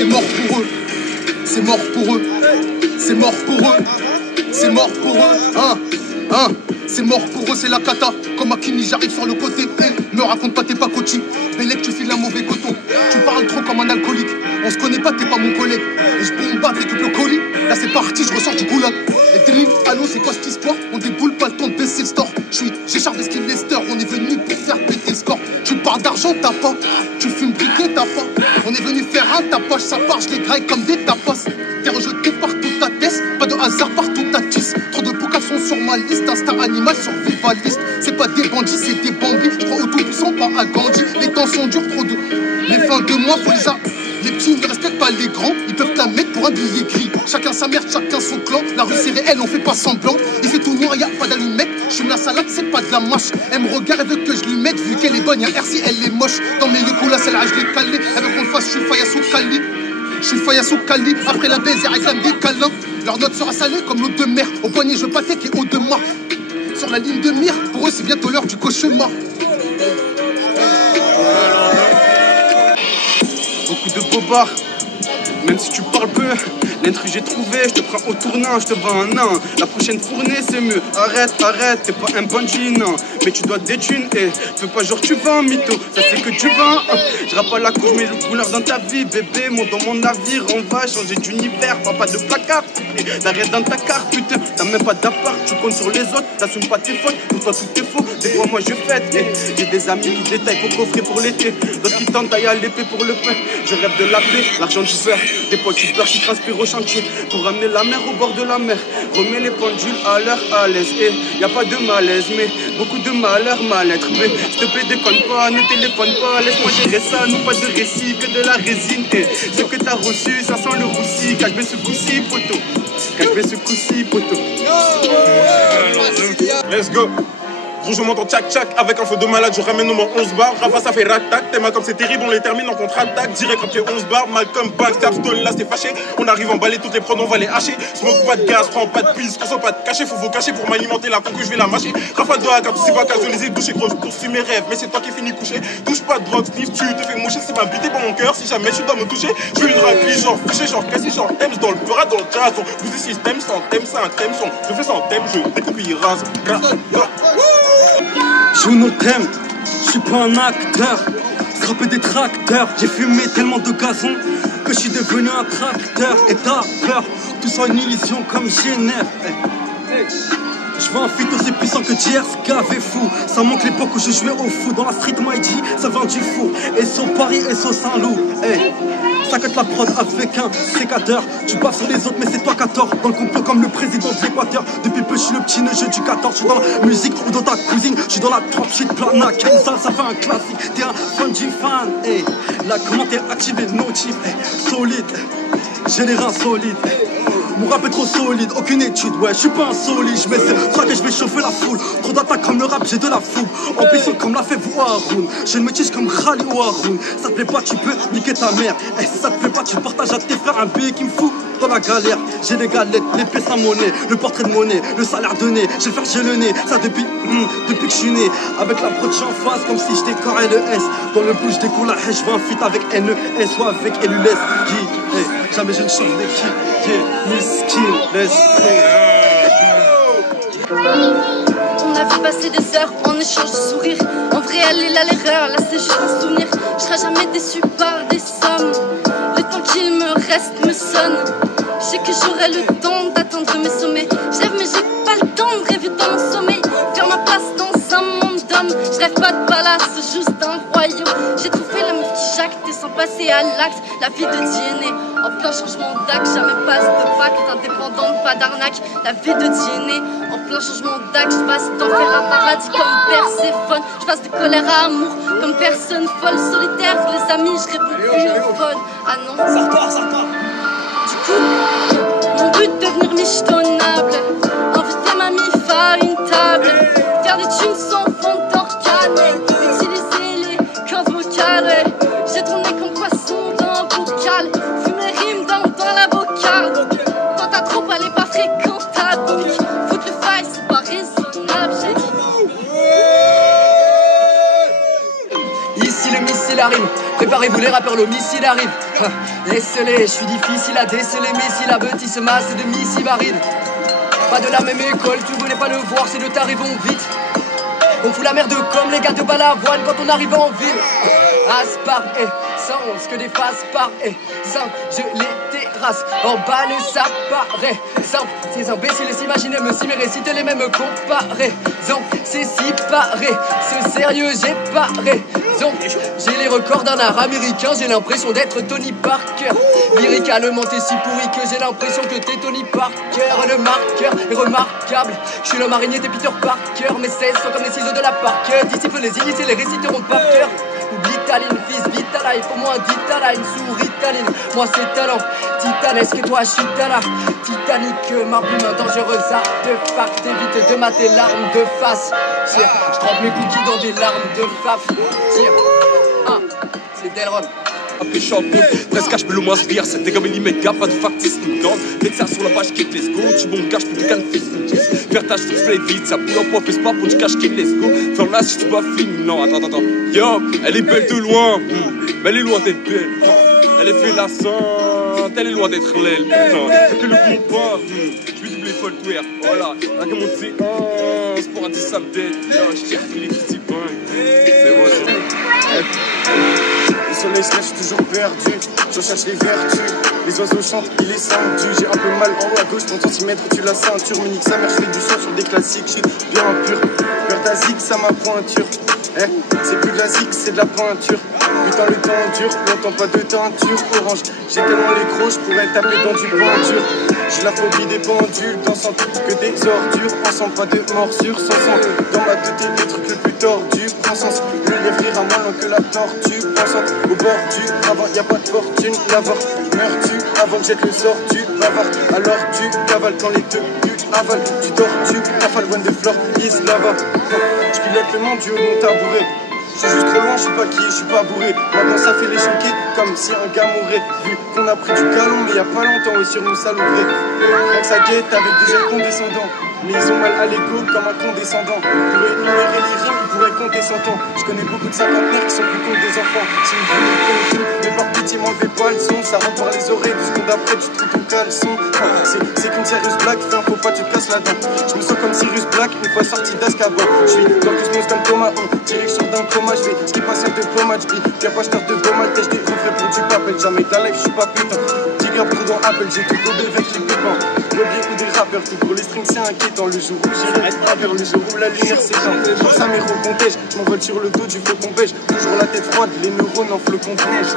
c'est mort pour eux. C'est mort pour eux. C'est mort pour eux. C'est mort pour eux. C'est mort pour eux, c'est la cata. Comme Akini, j'arrive sur le côté. Me raconte pas, t'es pas coaching. Bellec, tu files un mauvais coton. Tu parles trop comme un alcoolique. On se connaît pas, t'es pas mon collègue. Et je bombarde, récupère le colis. Là c'est parti, je ressors du goulag. Et Deline, allô, c'est quoi cette histoire? On déboule, pas le temps de baisser le store. J'ai des skills Lester, on est venu pour faire péter le score. Tu parles d'argent, t'as pas. Tu fumes briquet, t'as pas. On est venu faire un tapage, ça part, je les graille comme des tapas. T'es rejeté par toute ta tête, pas de hasard partout ta tisse. Trop de boucas sont sur ma liste, instinct animal survivaliste. C'est pas des bandits, c'est des bambis. Je crois au tout puissant, pas à Gandhi. Les temps sont durs, trop de. Les fins de mois, faut les petits ne respectent pas les grands, ils peuvent la mettre pour un billet gris. Chacun sa merde, chacun son clan. La rue c'est réel, on fait pas semblant. Il fait tout noir, y'a pas d'allumette. J'fume la salade, c'est pas de la mâche. Elle me regarde, elle veut que je lui mette. Vu qu'elle est bonne, y'a RC, elle est moche. Dans mes yeux, là, c'est là, je l'ai calé. Elle veut qu'on le fasse, j'suis Fayassou Kali. J'suis Fayassou Kali. Après la baise, elle réclame des câlins. Leur note sera salée comme l'eau de mer. Au poignet, je pâtais qui est haut de marque. Sur la ligne de mire, pour eux, c'est bientôt l'heure du cauchemar. Beaucoup de bobards, même si tu parles peu. L'intrus j'ai trouvé, je te prends au tournant, je te vends un nain. La prochaine fournée c'est mieux, arrête, t'es pas un bandit, non. Mais tu dois des thunes, fais pas genre tu vends, mytho, ça c'est que tu vends. Je rappe pas la couche, mais le couleur dans ta vie, bébé, monte dans mon navire, on va changer d'univers, pas de placard. T'arrêtes dans ta carte, putain, t'as même pas d'appart, tu comptes sur les autres, t'assumes pas tes fautes, pour toi tout est faux, des fois moi je fête, j'ai des amis qui détaillent pour coffrer pour l'été, d'autres qui tentent d'aller à l'épée pour le pain, je rêve de la paix, l'argent du peur, des potes qui pleurent, qui transpirent au chantier, pour ramener la mer au bord de la mer, remets les pendules à l'heure à l'aise, y a pas de malaise, mais beaucoup de malheur, mal-être, mais s'il te plaît déconne pas, ne téléphone pas, laisse-moi gérer ça, non pas de récit, que de la résine, ce que t'as reçu, ça sent le roussi, cache-moi ce coup-ci, poteau, cache-moi ce coup-ci, poteau. Let's go. Gros, je m'entends tchac-tchac avec un feu de malade, je ramène au moins 11 bars. Rafa, ça fait rat-tac, thème comme c'est terrible, on les termine en contre-attaque. Direct après 11 bars, Malcolm, backstab, stone, là c'est fâché. On arrive à emballer toutes les prods, on va les hacher. Smoke pas de gaz, prends pas de pills, consomme pas de cachet. Faut vous cacher pour m'alimenter la conque, je vais la mâcher. Rafa de hack, c'est pas casse, je les ai douchés, gros, je poursuis mes rêves. Mais c'est toi qui finis couché. Touche pas de drogue, sniff, tu te fais moucher, c'est ma bité pour mon cœur. Si jamais tu dois me toucher, je veux une raclée, genre fiché, genre cassé, genre thème, dans le peur, dans le jazz. Vous ici, thème sans thème, c'est un thème son. Je fais sans thème, je découpe, il rase. Je joue nos thèmes, je suis pas un acteur. Scraper des tracteurs, j'ai fumé tellement de gazon que je suis devenu un tracteur. Et t'as peur, tout soit une illusion comme Genève. Je veux un feat aussi puissant que JR, Gav et fou. Ça manque l'époque où je jouais au foot. Dans la street Mighty, ça vend du fou. Et sur Paris, et sur Saint-Loup. Ça cote la prod avec un sécateur. Tu baves sur les autres, mais c'est toi qui as tort. Dans le complot comme le président de l'Équateur. Depuis peu, je suis le petit neveu du 14. Je suis dans la musique ou dans ta cuisine. Je suis dans la trap shit, plana, Kenza, ça fait un classique. T'es un fan du fan, la commande est activée, notif, solide. J'ai les reins solides. Mon rap est trop solide, aucune étude, ouais, je suis pas insolite, je m'essaie, soit que je vais chauffer la foule. Trop d'attaques comme le rap, j'ai de la fougue. Ambition comme l'a fait vous Haroun. J'ai une métige comme Khali ou Haroun. Ça te plaît pas, tu peux niquer ta mère. Et si ça te plaît pas, tu partages à tes frères un billet qui me fout dans la galère. J'ai les galettes, les pièces à monnaie, le portrait de monnaie, le salaire donné. Je vais faire j'ai le nez, ça depuis que je suis né. Avec l'approche en face, comme si j'étais corps LES. Dans le bouche des coups, la hache, je veux un feat avec NES ou avec Elules. Jamais je ne change d'équipe, miskin, let's go. On a vu passer des heures en échange de sourires. En vrai, elle est là l'erreur, là c'est juste un souvenir. Je serai jamais déçu par des sommes. Le temps qu'il me reste me sonne. Je sais que j'aurai le temps d'atteindre mes sommets. Je rêve mais j'ai pas le temps de rêver dans mon sommeil. Faire ma place dans un monde d'hommes. Je rêve pas de palace, juste d'un royaume. J'ai trouvé la meuf qui jacte et sans passer à l'acte. La vie de DNA en plein changement d'acte. Jamais passe de pacte, indépendante, pas d'arnaque. La vie de DNA en plein changement d'acte. Je passe d'enfer à paradis comme Perséphone. Je passe de colère à amour comme personne folle. Solitaire, les amis, je réponds une folle. Ah non, ça repart. Du coup, mon but devenir michetonnable. Inviter ma mif à une table. Faire des tunes sans fond d'organe. Utiliser les cordes vocales. J'ai tourné comme poisson dans un bocal. Fumer rime dans la bocarde. Quand t'as trop, elle est pas fréquentable. Donc, foutre le faille, c'est pas raisonnable. J'ai dit. Ici le missile arrive. Préparez-vous les rappeurs, le missile arrive. Laisse-les, je suis difficile à déceler, mais si la bêtise se masse de missivaride. Pas de la même école, tu voulais pas le voir, c'est de t'arrivons vite. On fout la merde comme les gars de Balavoine quand on arrive en ville. Aspar et sans que des faces par et sans je les terrasse. En balle ça paraît simple. Ces imbéciles s'imaginaient me si me réciter les mêmes comparaisons. C'est si pareil, ce sérieux j'ai pas raison. J'ai les records d'un art américain, j'ai l'impression d'être Tony Parker. Lyricalement t'es si pourri que j'ai l'impression que t'es Tony Parker. Le marqueur est remarquable, je suis l'homme araignée, t'es Peter Parker. Mes 16 sont comme les ciseaux de la Parker. Disciples les initiés, les réciteront par cœur. Vitaline, fils Vitala, pour moi Vitala, une souritaline. Moi c'est talent, titanesque, toi je suis tala. Titanic, ma plume dangereuse artefact. Évite de mater larmes de face. Je trempe mes cookies dans des larmes de faf. C'est Delron. Pêche en poudre, presque je peux le moins sbire. C'était comme une méga, pas de factice, une grande. Dès que ça sur la page, kick les go. Tu bon cache, plus qu'un fils, une 10. Faire ta chute, play vite, ça boule en pof, fais pas pour du cash, kick les go. Faire là, si tu pas fini, non, attends. Yo, elle est belle de loin, mais elle est loin d'être belle. Elle est fait la sente, elle est loin d'être l'aile, putain. Que le bon pas, je vais doubler folle twerk, voilà. Là, comme on dit, c'est pour un 10 samedi. Yo, je tire qu'il est qui s'y pointe. C'est moi, c'est moi. Le soleil se lève, je suis toujours perdu. Je cherche les vertus. Les oiseaux chantent, il est samedi. J'ai un peu mal en haut à gauche, ton centimètre, tu la ceinture. Monique sa mère, je fais du son sur des classiques. Je suis bien pur. Peur d'Azik, ça ma pointure. C'est plus de la zik, c'est de la peinture. Putain, le temps dure, longtemps pas de teinture orange. J'ai tellement les crocs, je pourrais taper dans du peinture. J'ai la phobie des pendules, dansant que des ordures. Ensemble, pas de morsure, sans sang. Dans ma tête, les trucs les plus tordus. Prends sens, le lièvre ira moins loin que la tortue. Pensant au bord du avant, y a pas de fortune. L'avoir, meurs-tu avant que jette le sort du bavard. Alors tu cavales quand les deux buts avalent. Tu dors, tu rafales, when the floor is lava. Je pilote le monde du haut de mon tabouret. Je suis juste trop loin, je suis pas qui, je suis pas bourré. Maintenant ça fait les choquer, comme si un gars mourait. Vu qu'on a pris du galon, mais y a pas longtemps, et sur nous salaudraient. Rien que ça guette avec des ailes condescendants. Mais ils ont mal à l'ego comme un condescendant. Pour énumérer les rimes, ils pourraient compter 100 ans. Je connais beaucoup de cinquantenaires qui sont plus cons que des enfants. Si vous voulez comme tout, mais par pitié, m'enlevez pas le son. Ça rentre par les oreilles, 2 secondes après, tu trouves ton caleçon. C'est comme Sirius Black, fais un faux pas, tu te casses la dent. Je me sens comme Sirius Black, une fois sorti d'Azkaban. Je suis comme Cosmos comme Thomas, direction d'un coma. Je vais ce qui passe de pommade, je vis. Viens pas, je de pommade, je des refrains pour du papel. Jamais de la life, je suis pas putain. 10 grammes pour dans Apple, j'ai tout gobé avec les pépins. Gobier ou des rappeurs, tout pour les strings, c'est inquiétant. Le jour où j'irai à vers le jour où la lumière s'éteint. Genre ça m'est recomptège, je m'envole sur le dos du flocon beige. Toujours la tête froide, les neurones en flocon de neige.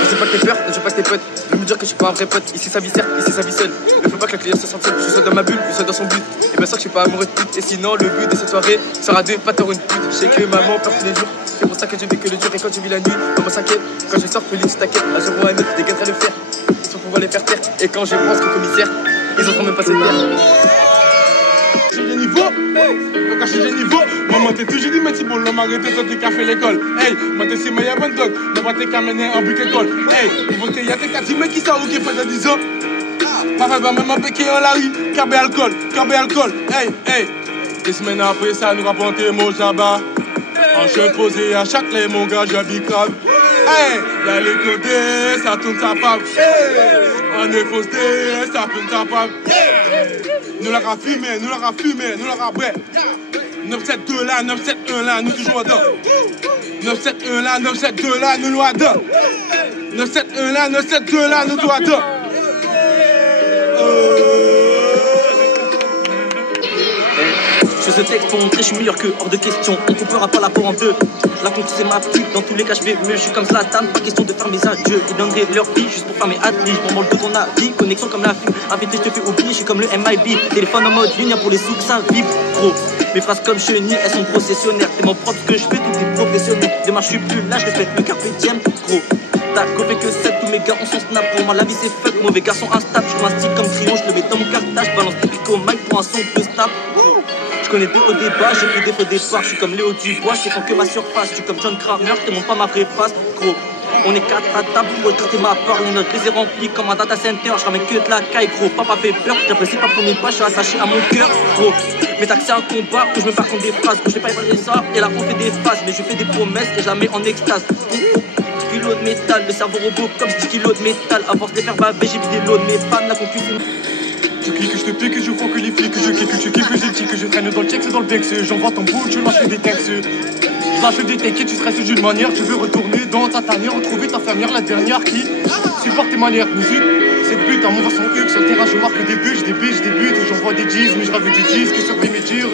Je sais pas que t'es peur, je sais pas que t'es pote. Ne me dire que je suis pas un vrai pote, ici sa vie certes, ici sa vie seule. Ne faut pas que la cliente se sente seule, je suis seul dans ma bulle, je suis seul dans son but. Et bien sûr que je suis pas amoureux de pute. Et sinon le but de cette soirée sera de pas t'avoir une pute. Je sais que maman peur tous les jours, c'est pour ça que je vis que le jour. Et quand je vis la nuit, maman s'inquiète. Quand je sors, police t'inquiète, à 0 à 9, des gars à le faire. Ils sont pouvoir les faire taire. Et quand je pense qu'au commissaire, ils ont même pas cette terre. Changer niveau, quand changer niveau, maman t'es toujours dit, mais si bon, l'homme arrêté, toi t'es qu'à faire l'école. Hey, moi t'es si meilleur bon dog, n'a pas t'es qu'à mener un brick école. Hey, il faut qu'il y a des 4 mais qui savent qui fait de 10 ans. Papa va même piquer en la rue, cabé alcool. Hey, des semaines après ça, nous rapporter mon jabba. En jeu posé à chaque les mon gars, j'habite grave. Hey, y'a les côtés, ça tourne sa pape. Hey, on est posté, ça tourne sa pape. Nous l'aura fumé, nous l'aura bré. 972 là, 971 là, nous toujours dedans. 971 là, 972 là, nous loin dedans. 971 là, 972 là, nous toujours dedans. Je fais ce texte pour montrer, je suis meilleur que hors de question. On coupera pas la peau en deux. La compte c'est ma petite, dans tous les cas je vais mieux. Je suis comme Zlatan, pas question de faire mes adieux. Ils donneraient leur vie juste pour faire mes adlis. Je m'en de ton avis, connexion comme la vie. Invité, je te fais oublier, je suis comme le MIB. Téléphone en mode ligne pour les sous, ça vibre trop. Mes phrases comme chenilles, elles sont processionnaires. C'est mon propre ce que je fais, tout est professionnel. Demain je suis plus là, je respecte le carpe diem gros. T'as copé que 7, tous mes gars on s'en snap. Pour moi la vie c'est fuck, mauvais garçon instable. Je un style comme Trion, je le mets dans mon cartage. Balance typico mic pour un son de snap. Je connais des hauts débats, j'ai plus des faux départs. Je suis comme Léo Dubois, je défends que ma surface. Je suis comme John Kramer, je te montre pas ma vraie face. Gros, on est 4 à table pour traiter ma part. Notre grise est remplie comme un data center. Je ramène que de la caille, gros. Papa fait peur, j'apprécie pas pour mes pas. Je suis attaché à mon cœur, gros. Mais t'as que c'est un combat où je me bats contre des phrases. Je vais pas évaluer ça et là on fait des phases. Mais je fais des promesses et je la mets en extase. 10 kilos de métal, le cerveau robot comme 10 kilos de métal. À force de les faire baver, j'ai vidé l'eau de mes fans. La conclusion. Tu cliques, je te pique, je vois que les flics, je kick, tu kicks, j'ai le tic, je traîne dans le check, c'est dans le bex. J'envoie ton bout, tu lâches des textes. Je lâche des techs, tu stresses d'une manière. Tu veux retourner dans ta tanière, retrouver ta fermière, la dernière qui supporte tes manières. Musique, c'est le but, un mouvement son huc. Sur le terrain, je marque des buts, je débute. J'envoie des jeans, mais je rêve du disque, qui surveille mes tirs.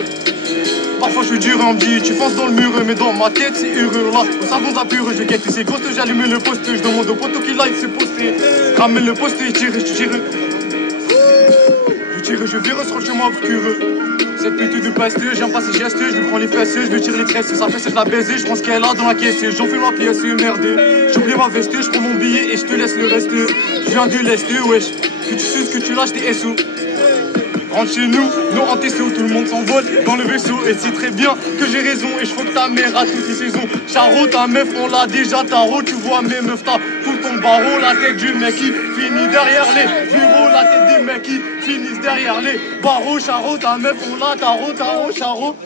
Parfois je suis dur et on me dit tu fonces dans le mur, mais dans ma tête c'est heureux. Là, au savon d'apure, je guette ces gosses, j'allume le poste. Je demande au poteau qui like se poster. Ramène le poste et tire, je tire. Je vire sur le chemin obscur. Cette pute de peste, j'aime pas ses gestes. Je lui prends les fesses, je lui tire les tresses. Sa fesse, je la baise, je pense qu'elle a dans la caisse. J'en fais ma pièce, merde. J'oublie ma veste, je prends mon billet et je te laisse le reste. Je viens de l'Est, wesh. Que tu suces, que tu lâches des SO. Rentre chez nous, non en TSO, tout le monde s'envole dans le vaisseau. Et c'est très bien que j'ai raison. Et je faut que ta mère a toutes les saisons. Charo, ta meuf, on l'a déjà tarot. Tu vois mes meufs, t'as tout ton barreau. La tête du mec qui finit derrière les bureaux. La tête des mecs qui finissent derrière les barreaux. Charo, ta meuf, on l'a tarot, Charo.